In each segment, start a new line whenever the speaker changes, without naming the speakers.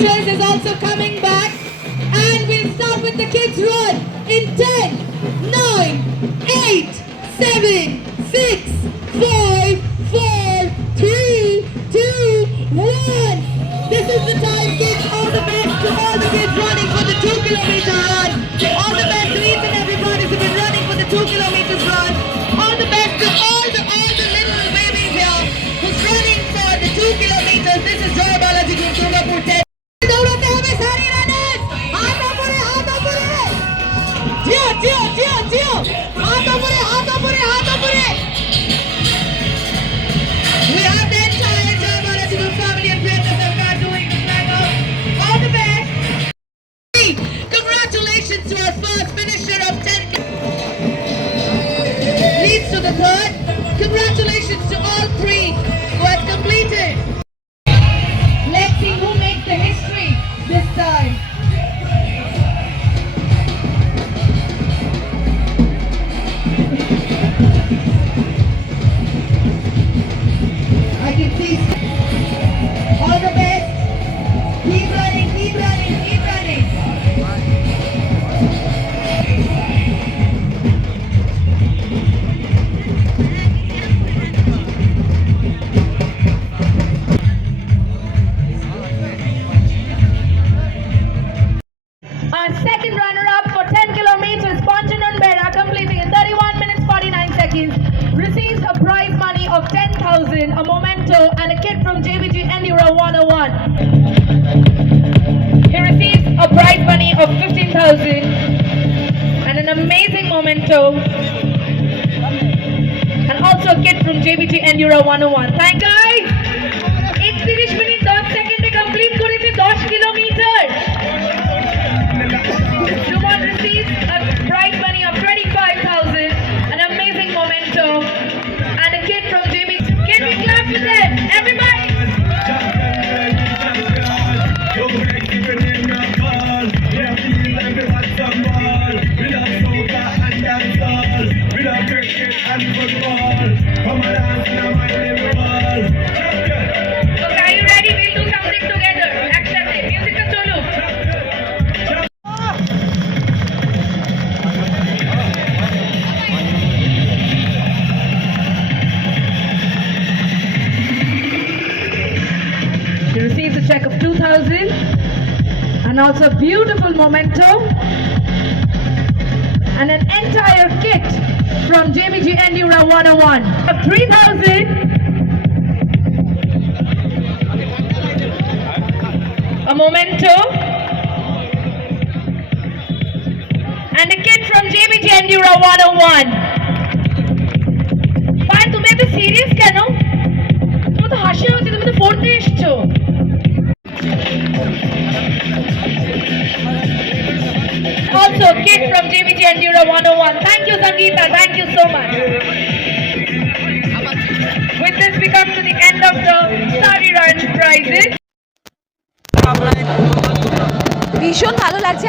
Actors is also coming back. And we'll start with the kids' run in 10, 9, 8, 7, 6, 5, 4, 3, 2, 1. This is the time kids all the best to all the kids running for the 2 kilometer run. Our second runner-up for 10 kilometers, Panchanan Bera, completing in 31 minutes 49 seconds, receives a prize money of 10,000, a memento, and a kit from JVG Endura 101. He receives a prize money of 15,000 and an amazing memento, and also a kit from JVG Endura 101. Thank guys! 31 minute 10 সেকেন্ডে complete করেছে 10 kilometre and also a beautiful memento and an entire kit from JBG Endura 101 of 3000 a memento and a kit from JBG Endura 101 পায় তুমি এত serious কেন তোমার তো হাসি হচ্ছে তুমি তো পড়তে এসছো JBG 101. Thank you, Sangeeta. Thank you so much.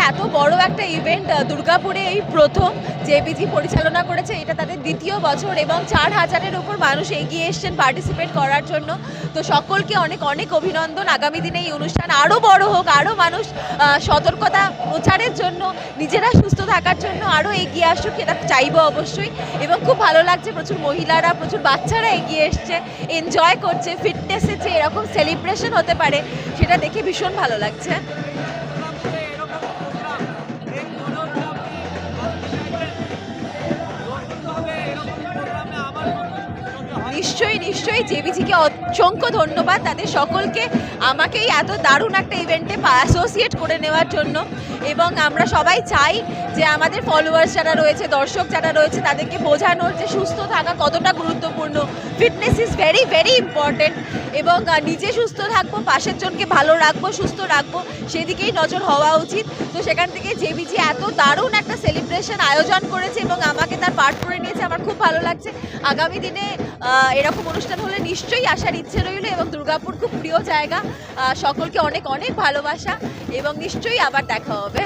এত বড় একটা ইভেন্ট দুর্গাপুরে এই প্রথম জেবিজি পরিচালনা করেছে, এটা তাদের দ্বিতীয় বছর এবং চার হাজারের উপর মানুষ এগিয়ে এসছেন পার্টিসিপেট করার জন্য। তো সকলকে অনেক অনেক অভিনন্দন। আগামী দিনে এই অনুষ্ঠান আরও বড় হোক আরও মানুষ সতর্কতা প্রচারের জন্য, নিজেরা সুস্থ থাকার জন্য আরও এগিয়ে আসুক, এটা চাইব অবশ্যই। এবং খুব ভালো লাগছে, প্রচুর মহিলারা, প্রচুর বাচ্চারা এগিয়ে এসছে এনজয় করছে ফিটনেসের যে এরকম সেলিব্রেশন হতে পারে, সেটা দেখে ভীষণ ভালো লাগছে। জেবিজিকে অসংখ্য ধন্যবাদ। তাদের সকলকে আমাকেই এত দারুণ একটা ইভেন্টে অ্যাসোসিয়েট করে নেওয়ার জন্য। এবং আমরা সবাই চাই যে আমাদের ফলোয়ার্স যারা রয়েছে, দর্শক যারা রয়েছে, তাদেরকে বোঝানোর যে সুস্থ থাকা কতটা গুরুত্বপূর্ণ। Fitness is very very important এবং নিজে সুস্থ থাকব, পাশের জনকে ভালো রাখব, সুস্থ রাখব, সেদিকেই নজর হওয়া উচিত। তো সেখান থেকে জেবিজি এত দারুণ একটা সেলিব্রেশন আয়োজন করেছে এবং আমাকে তার পার্ট করে নিয়েছে। আমার খুব ভালো লাগছে। আগামী দিনে এরকম অনুষ্ঠান হলে নিশ্চয়ই আসার ইচ্ছে রইল এবং দুর্গাপুর খুব প্রিয় জায়গা। সকলকে অনেক অনেক ভালোবাসা এবং নিশ্চয়ই আবার দেখা হবে।